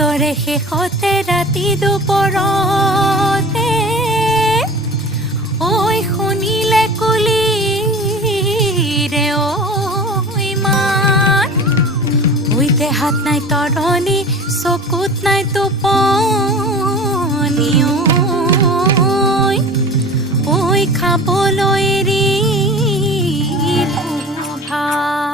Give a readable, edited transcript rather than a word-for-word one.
তৰে শেষতে ৰাতি দুপৰতে ঐ শুনিলে কুলিৰে ঐ মাত ঐ দেহাত নাই তৰণি চকুত নাই টোপনি ঐ খাবলৈ